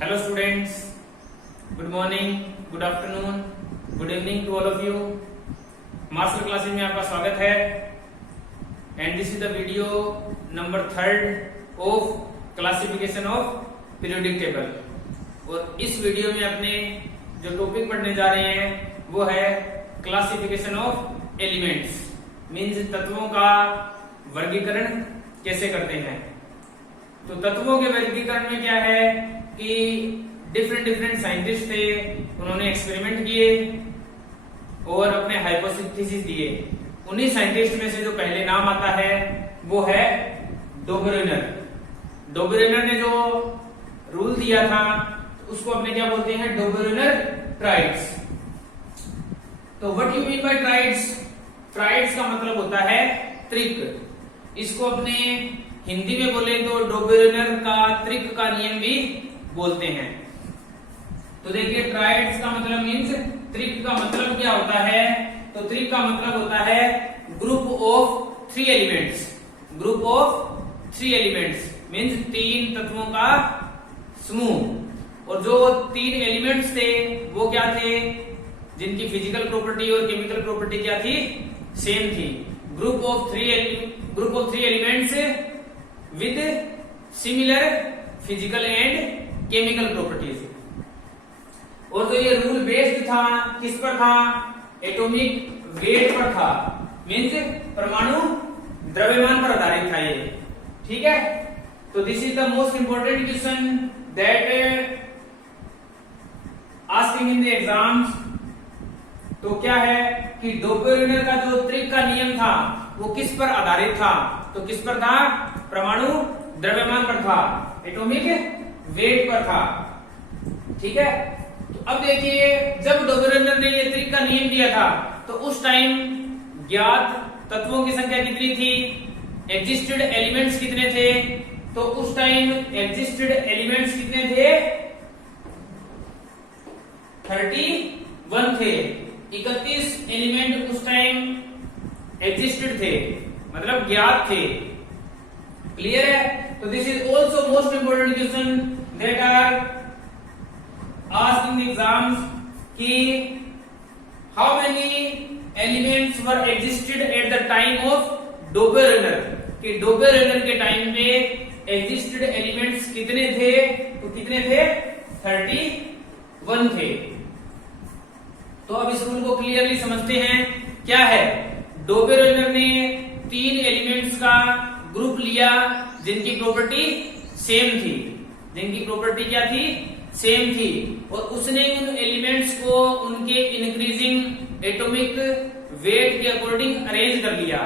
Hello students, good morning, good afternoon, good evening to all of you. Master classes में आपका स्वागत है and this is the video number 3 of classification of periodic table. और इस video में अपने जो टॉपिक पढ़ने जा रहे हैं वो है क्लासिफिकेशन ऑफ एलिमेंट्स, मीन्स तत्वों का वर्गीकरण कैसे करते हैं। तो तत्वों के वर्गीकरण में क्या है कि डिफरेंट साइंटिस्ट थे, उन्होंने एक्सपेरिमेंट किए और अपने हाइपोथेसिस दिए। उन्हीं साइंटिस्ट में से जो पहले नाम आता है वो है डोबरेनर। डोबरेनर ने जो रूल दिया था उसको अपने क्या बोलते हैं, डोबरेनर ट्राइड्स। तो what you mean by triads? Triads का मतलब होता है त्रिक। इसको अपने हिंदी में बोले तो डोबरेनर का त्रिक का नियम भी बोलते हैं। तो देखिए, ट्राइड्स का मतलब मीन्स त्रिक का मतलब क्या होता है? तो त्रिक का मतलब होता है group of 3 elements. Group of 3 elements means 3 तत्वों का समूह। और जो 3 एलिमेंट्स थे वो क्या थे? जिनकी फिजिकल प्रॉपर्टी और केमिकल प्रॉपर्टी क्या थी? सेम थी। Group of 3 elements with similar physical and chemical properties. और जो ये रूल बेस्ड था किस पर था? एटॉमिक वेट पर था, मीन्स परमाणु द्रव्यमान पर आधारित था ये। ठीक है, तो this is the most important question that asking in the exams. तो क्या है कि डोबरेनर का जो त्रिक का नियम था वो किस पर आधारित था? तो किस पर था? परमाणु द्रव्यमान पर था, एटॉमिक वेट पर था। ठीक है, तो अब देखिए, जब डोबरेनर ने ये त्रिक का नियम दिया था तो उस टाइम ज्ञात तत्वों की संख्या कितनी थी? एग्जिस्टेड एलिमेंट्स कितने थे? तो उस टाइम एग्जिस्टेड एलिमेंट्स कितने थे? 31 थे। 31 एलिमेंट उस टाइम एग्जिस्टेड थे, मतलब ज्ञात थे। क्लियर है? तो this is also most important question that are asked in exams कि how many elements were existed at the time of Dobereiner. कि डोबरेनर के टाइम पे एग्जिस्टेड एलिमेंट्स कितने थे? तो कितने थे? 31 थे। तो अब इस रूल को क्लियरली समझते हैं। क्या है? डोबरेनर ने 3 एलिमेंट्स का ग्रुप लिया जिनकी प्रॉपर्टी सेम थी। जिनकी प्रॉपर्टी क्या थी? सेम थी। और उसने उन एलिमेंट्स को उनके इंक्रीजिंग एटॉमिक वेट के अकॉर्डिंग अरेंज कर लिया।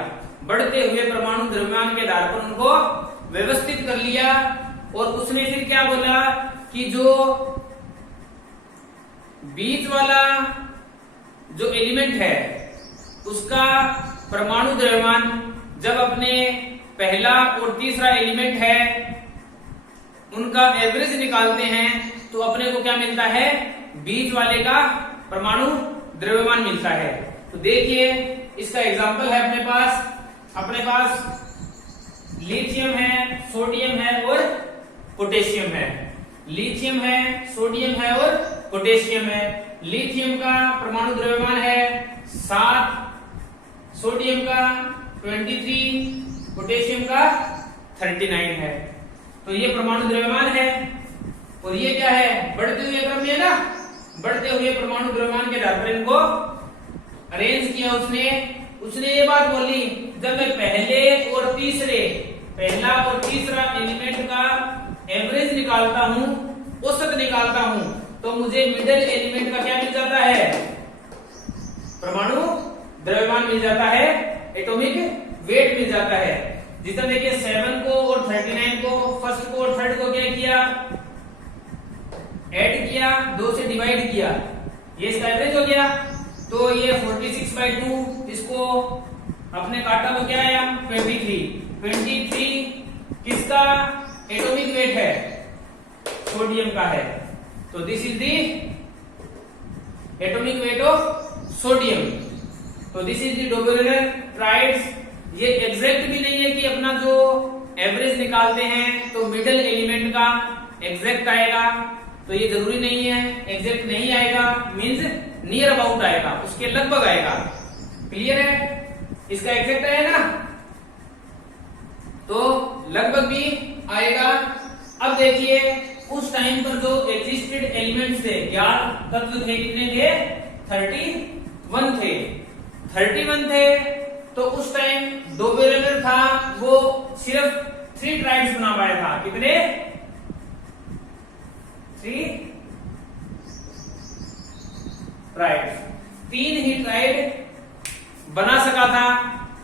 बढ़ते हुए परमाणु द्रव्यमान के आधार पर उनको व्यवस्थित कर लिया। और उसने फिर क्या बोला कि जो बीच वाला जो एलिमेंट है उसका परमाणु द्रव्यमान जब अपने पहला और तीसरा एलिमेंट है उनका एवरेज निकालते हैं तो अपने को क्या मिलता है? बीच वाले का परमाणु द्रव्यमान मिलता है। तो देखिए, इसका एग्जांपल है अपने पास लिथियम है, सोडियम है और पोटेशियम है। लिथियम है, सोडियम है और पोटेशियम है। लिथियम का परमाणु द्रव्यमान है 7, सोडियम का 23, पोटेशियम का 39 है। तो ये परमाणु द्रव्यमान है। और ये क्या है? बढ़ते हुए क्रम में है ना। बढ़ते हुए परमाणु द्रव्यमान के आधार पर इनको अरेंज किया उसने ये बात बोली, जब मैं पहला और तीसरा एलिमेंट का एवरेज निकालता हूं, औसत निकालता हूं, तो मुझे मिडिल एलिमेंट का क्या मिल जाता है? परमाणु द्रव्यमान मिल जाता है, एटॉमिक वेट मिल जाता है। जितना देखिए 7 को और 39 को, फर्स्ट को और थर्ड को क्या किया? ऐड किया, 2 से डिवाइड किया, ये इसका एवरेज हो गया। तो ये 46/2, इसको अपने काटा तो क्या आया? 23 किसका एटॉमिक वेट है? सोडियम का है। तो this is the atomic weight of sodium. तो दिस इज द डोबरेनर ट्राइड्स। ये एग्जैक्ट भी नहीं है कि अपना जो एवरेज निकालते हैं तो मिडिल एलिमेंट का एग्जैक्ट आएगा, तो ये जरूरी नहीं है एग्जैक्ट नहीं आएगा, मींस नियर अबाउट आएगा, उसके लगभग आएगा। क्लियर है? इसका एग्जैक्ट आएगा तो लगभग भी आएगा। अब देखिए उस टाइम पर जो एग्जिस्टेड एलिमेंट्स थे, ज्ञात तत्व थे, कितने थे? 31 थे। 31 थे तो उस टाइम डोबेरेलर था वो सिर्फ 3 ट्राइड्स बना पाया था। कितने? 3 ट्राइड्स। 3 ही ट्राइड बना सका था,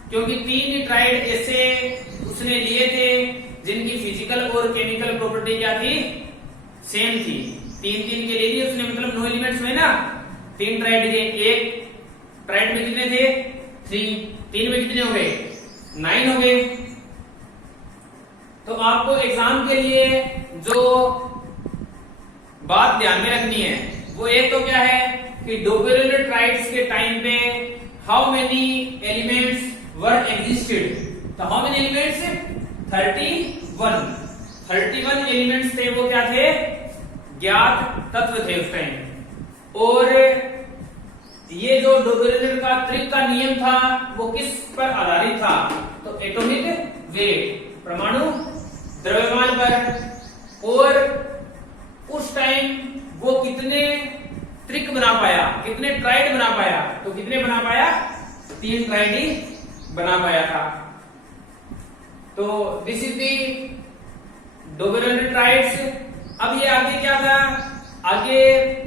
क्योंकि 3 ही ट्राइड ऐसे उसने लिए थे जिनकी फिजिकल और केमिकल प्रॉपर्टी क्या थी? सेम थी। 3 के ले लिए उसने, मतलब 9 एलिमेंट्स में ना 3 ट्राइड दिए। एक ट्राइड में कितने थे? 3 में कितने हो गए? 9 हो गए। तो आपको एग्जाम के लिए जो बात ध्यान में रखनी है वो एक तो क्या है कि डोबेरेलर ट्राइड्स के टाइम पे how many elements were existed. तो हाउ मेनी एलिमेंट्स? 31 एलिमेंट्स थे, वो क्या थे? ज्ञात तत्व थे उस टाइम। और ये जो डोबेरेलर का त्रिक का नियम था वो किस पर आधारित था? तो एटॉमिक वेट, परमाणु द्रव्यमान पर। और उस टाइम वो कितने त्रिक बना पाया, कितने ट्राइड बना पाया? तो कितने बना पाया? 3 ट्राइड ही बना पाया था। तो दिस इज दी डोबेरेलर ट्राइड्स। अब ये आगे क्या था? आगे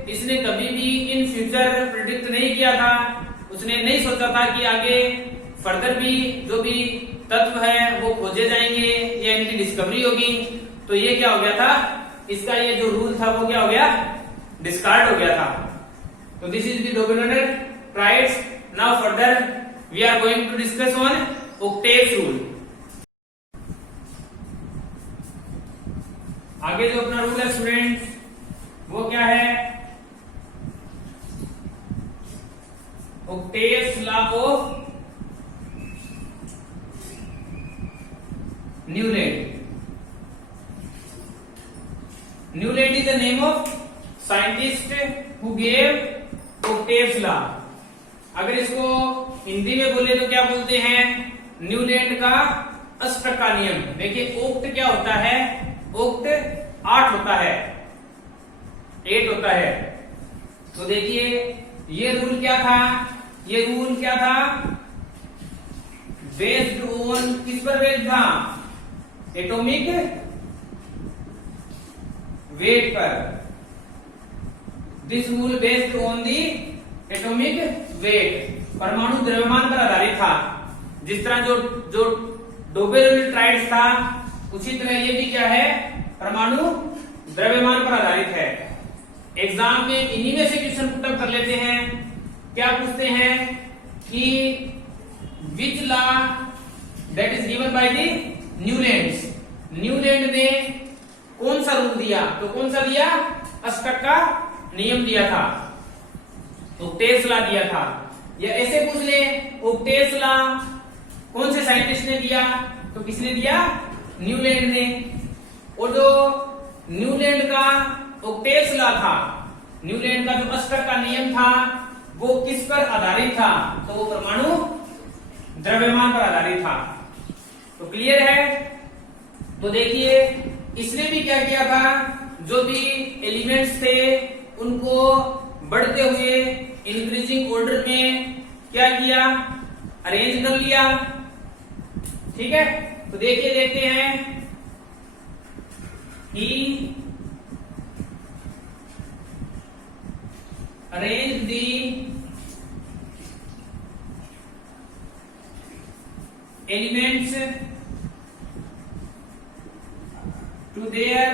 इसने कभी भी इन फ्यूचर प्रिडिक्ट नहीं किया था। उसने नहीं सोचा था कि आगे फर्दर भी जो भी तत्व है वो खोजे जाएंगे या इनकी डिस्कवरी होगी। तो ये क्या हो गया था? इसका ये जो रूल था वो क्या हो गया? डिस्कार्ड हो गया था। तो this is the Dobereiner triads. Now further we are going to discuss on octaves rule. आगे जो अपना रूल है स्टूडेंट्स वो क्या है? Octaves law of Newland. Newland is the name of scientist who gave octaves law. अगर इसको हिंदी में बोले तो क्या बोलते हैं? न्यूलैंड का अष्टक का नियम। देखिए ओक्ट क्या होता है? ओक्ट 8 होता है, 8 होता है। तो देखिए ये रूल क्या था? ये रूल क्या था? बेस्ड ऑन, किस पर बेस्ड था? एटॉमिक वेट पर। This rule based on the atomic weight, परमाणु द्रव्यमान पर आधारित था। जिस तरह जो डोबेरेलर ट्राइड्स था उसी तरह ये भी क्या है? परमाणु द्रव्यमान पर आधारित है। एग्जाम में इन्हीं में से क्वेश्चन पुट अप कर लेते हैं। क्या पूछते हैं कि which law that is given by the Newlands. Newland ने कौन सा रूल दिया? तो कौन सा दिया? अष्टक का नियम दिया था, ओक्टेव्स लॉ दिया था। या ऐसे पूछ ले ओक्टेव्स लॉ कौन से साइंटिस्ट ने दिया? तो किसने दिया? न्यूलैंड ने। और जो न्यूलैंड का ओक्टेव्स लॉ था, न्यूलैंड का जो अष्टक का नियम था वो किस पर आधारित था? तो वो परमाणु द्रव्यमान पर आधारित था। तो क्लियर है? तो देखिए इसने भी क्या किया था? जो भी एलिमेंट्स थे उनको बढ़ते हुए इंक्रीजिंग ऑर्डर में क्या किया? अरेंज कर लिया। ठीक है? तो देखिए देखते हैं। He arranged the elements to their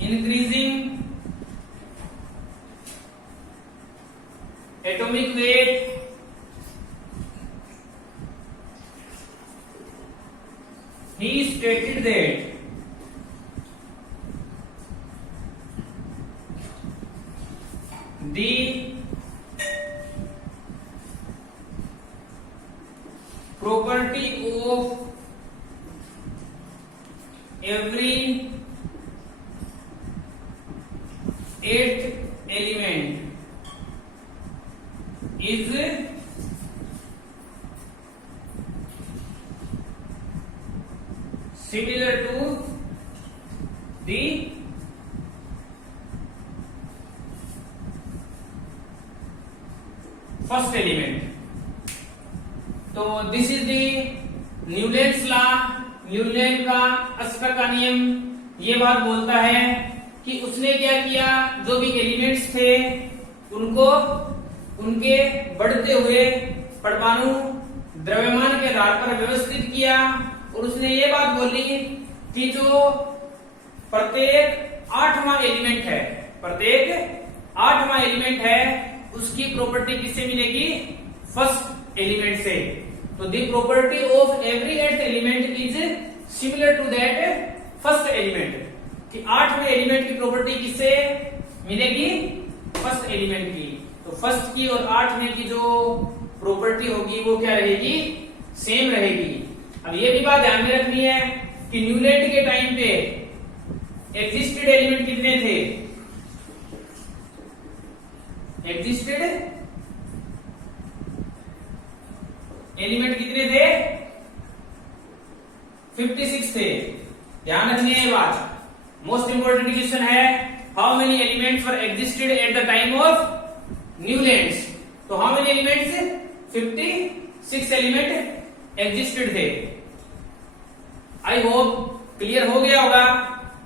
increasing atomic weight he stated that the property of every eighth element is similar to the first element. तो this is the Newlands law, Newland का अष्टक का नियम ये बात बोलता है कि उसने क्या किया, जो भी एलिमेंट्स थे उनको उनके बढ़ते हुए परमाणु द्रव्यमान के आधार पर व्यवस्थित किया और उसने ये बात बोली कि जो प्रत्येक आठवां एलिमेंट है, प्रत्येक आठवां एलिमेंट है उसकी प्रॉपर्टी किससे मिलेगी, फर्स्ट एलिमेंट से। तो the property of every eighth element is similar to that first element, कि आठवें एलिमेंट की प्रॉपर्टी किससे मिलेगी, फर्स्ट एलिमेंट की। तो फर्स्ट की और आठवें की जो प्रॉपर्टी होगी वो क्या रहेगी, सेम रहेगी। अब ये भी बात ध्यान में रखनी है कि न्यूलैंड के टाइम पे एग्जिस्टेड एलिमेंट कितने थे, एग्जिस्टेड एलिमेंट कितने थे, 56 थे। ध्यान रखनी है ये बात, मोस्ट इंपोर्टेंट क्वेश्चन है, how many elements were existed at the time of Newlands. तो how many elements, 56 element existed थे। आई होप क्लियर हो गया होगा।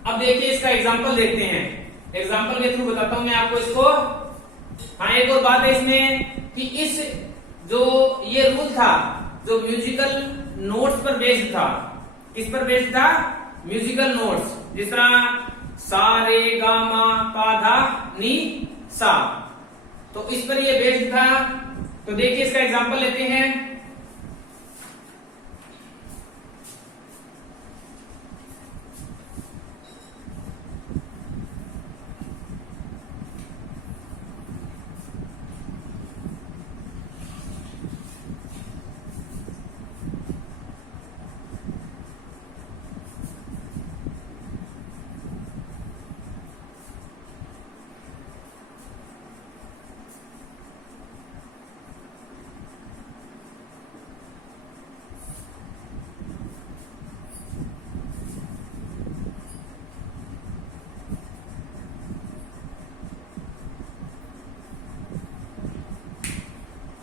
अब देखिए इसका एग्जांपल देखते हैं, एग्जांपल के थ्रू बताता हूं मैं आपको इसको। हाँ, एक और बात है इसमें कि इस जो ये रूल था जो म्यूजिकल नोट्स पर बेस्ड था, किस पर बेस्ड था, म्यूजिकल नोट्स, जिस तरह सा रे गा मा पा धा नी सा, तो इस पर ये बेस्ड था। तो देखिए इसका एग्जांपल लेते हैं।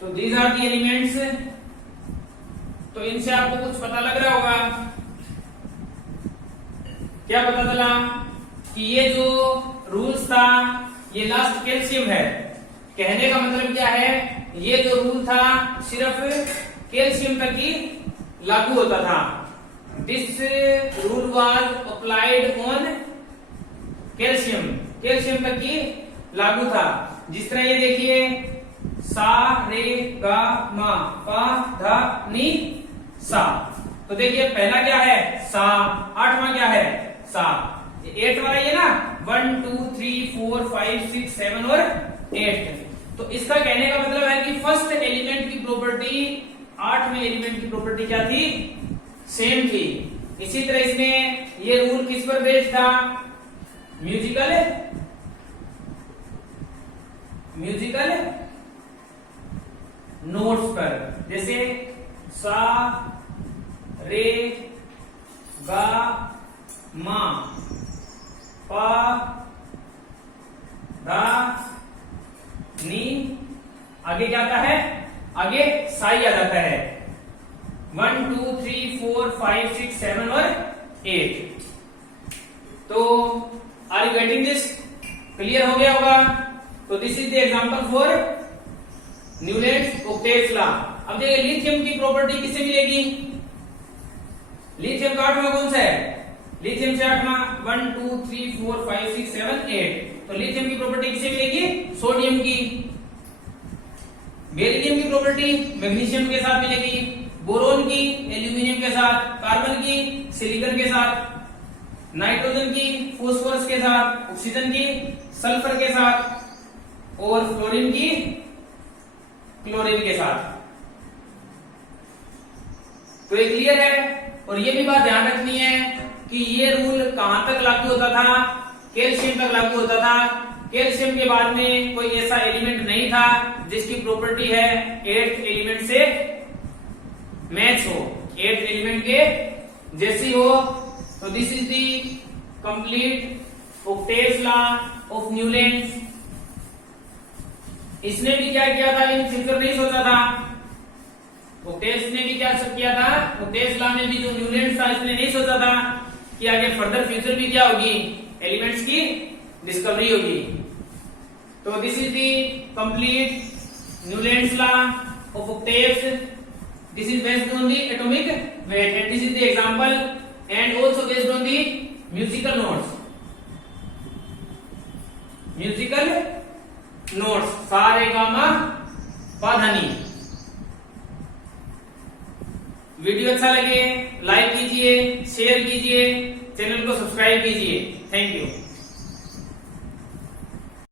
तो दीज आर दी एलिमेंट्स। तो इनसे आपको कुछ पता लग रहा होगा, क्या पता चला कि ये जो रूल्स था ये लास्ट कैल्शियम है। कहने का मतलब क्या है, ये जो रूल था सिर्फ कैल्शियम तक ही लागू होता था। This rule was applied on calcium, calcium तक ही लागू था। जिस तरह ये देखिए सा रे गा मा पा धा नी सा, तो देखिए पहला क्या है सा, आठवां क्या है सा, 8 वाला ये ना 1 2 3 4 5 6 7 और 8। तो इसका कहने का मतलब है कि फर्स्ट एलिमेंट की प्रॉपर्टी आठवें एलिमेंट की प्रॉपर्टी क्या थी, सेम थी। इसी तरह इसमें ये रूल किस पर बेस्ड था, म्यूजिकल नोट्स पर। जैसे सा रे गा मा पा धा नी, आगे क्या आता है, आगे सा ही आ जाता है। 1 2 3 4 5 6 7 और 8। तो are you getting this, clear हो गया होगा। तो this is the example for Newlands octets law. अब देखिए लिथियम की प्रॉपर्टी किससे मिलेगी, लिथियम का आठवां कौन सा है, लिथियम से आठवां 1 2 3 4 5 6 7 8। तो लिथियम की प्रॉपर्टी किससे मिलेगी, सोडियम की। बेरिलियम की प्रॉपर्टी मैग्नीशियम के साथ मिलेगी, बोरोन की एल्यूमिनियम के साथ, कार्बन की सिलिकॉन के साथ, नाइट्रोजन की फास्फोरस के साथ, ऑक्सीजन की सल्फर के साथ और फ्लोरीन की क्लोरीन के साथ। तो ये क्लियर है। और ये भी बात ध्यान रखनी है कि ये रूल कहां तक लागू होता था, कैल्शियम तक लागू होता था। कैल्शियम के बाद में कोई ऐसा एलिमेंट नहीं था जिसकी प्रॉपर्टी है 8th एलिमेंट से मैच हो, 8th एलिमेंट के जैसी हो। तो this is the complete octaves law of Newlands. इसने भी क्या किया था, इन फ्यूचर नहीं सोचा था। ऑक्टेव्स ने भी क्या किया था, ऑक्टेव्स लॉ ने भी जो न्यूलैंड्स था इसने नहीं सोचा था कि आगे फर्दर फ्यूचर भी क्या होगी, एलिमेंट्स की डिस्कवरी होगी। तो this is the complete Newlands law of octaves. This is based on the atomic weight and this is the example and also based on the musical notes. Musical notes सा रे गा मा पा धा नी। Video अच्छा लगे लाइक कीजिए, share कीजिए, चैनल को सब्सक्राइब कीजिए। Thank you.